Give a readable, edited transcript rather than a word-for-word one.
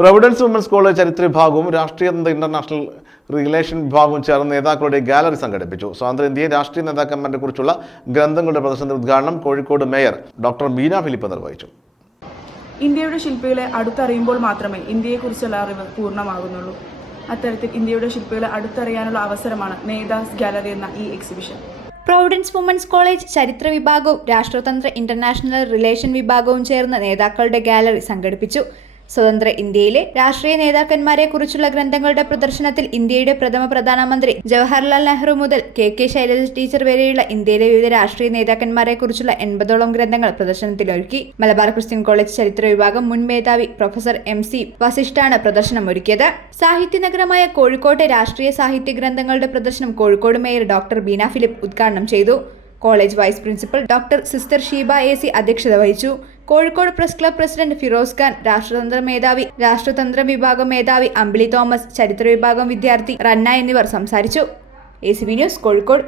Providence women's college ചരിത്ര വിഭാഗവും രാഷ്ട്രീയ ഇന്റർനാഷണൽ റിലേഷൻ വിഭാഗവും ചേർന്ന് നേതാക്കളുടെ ഗാലറി സംഘടിപ്പിച്ചു. സ്വതന്ത്ര ഇന്ത്യയിൽ രാഷ്ട്രീയ നേതാക്കന്മാരെ കുറിച്ചുള്ള ഗ്രന്ഥങ്ങളുടെ പ്രദർശനത്തിന്റെ ഉദ്ഘാടനം Kozhikode mayor doctor Beena Philip നിർവഹിച്ചു. ഇന്ത്യയുടെ ശില്പികളെ അടുത്തറിയുമ്പോൾ മാത്രമേ ഇന്ത്യയെക്കുറിച്ചുള്ള അറിവ് പൂർണ്ണമാകുന്നുള്ളൂ. അത്തരത്തിൽ ഇന്ത്യയുടെ ശില്പികളെ അടുത്തറിയാനുള്ള അവസരമാണ് നേതാസ് ഗാലറി എന്ന ഈ എക്സിബിഷൻ. പ്രൊവിഡൻസ് വുമൻസ് കോളേജ് ചരിത്ര വിഭാഗവും രാഷ്ട്രതന്ത്ര ഇന്റർനാഷണൽ റിലേഷൻ വിഭാഗവും ചേർന്ന് നേതാക്കളുടെ ഗാലറി സംഘടിപ്പിച്ചു. സ്വതന്ത്ര ഇന്ത്യയിലെ രാഷ്ട്രീയ നേതാക്കന്മാരെ കുറിച്ചുള്ള ഗ്രന്ഥങ്ങളുടെ പ്രദർശനത്തിൽ ഇന്ത്യയുടെ പ്രഥമ പ്രധാനമന്ത്രി ജവഹർലാൽ നെഹ്റു മുതൽ കെ ശൈലജ ടീച്ചർ വരെയുള്ള ഇന്ത്യയിലെ വിവിധ രാഷ്ട്രീയ നേതാക്കന്മാരെ കുറിച്ചുള്ള 80ഓളം ഗ്രന്ഥങ്ങൾ പ്രദർശനത്തിലൊരുക്കി. മലബാർ ക്രിസ്ത്യൻ കോളേജ് ചരിത്ര വിഭാഗം മുൻ മേധാവി പ്രൊഫസർ MC വസിഷ്ഠാണ് പ്രദർശനമൊരുക്കിയത്. സാഹിത്യനഗരമായ കോഴിക്കോട്ടെ രാഷ്ട്രീയ സാഹിത്യ ഗ്രന്ഥങ്ങളുടെ പ്രദർശനം Kozhikode mayor doctor Beena Philip ഉദ്ഘാടനം ചെയ്തു. College vice principal doctor sister Sheeba AC അധ്യക്ഷത വഹിച്ചു. Kozhikode press club president Firoz Khan, രാഷ്ട്രതന്ത്ര വിഭാഗം മേധാവി അമ്പിളി തോമസ്, ചരിത്ര വിഭാഗം വിദ്യാർത്ഥി റന്ന എന്നിവർ സംസാരിച്ചു. ACB news Kozhikode.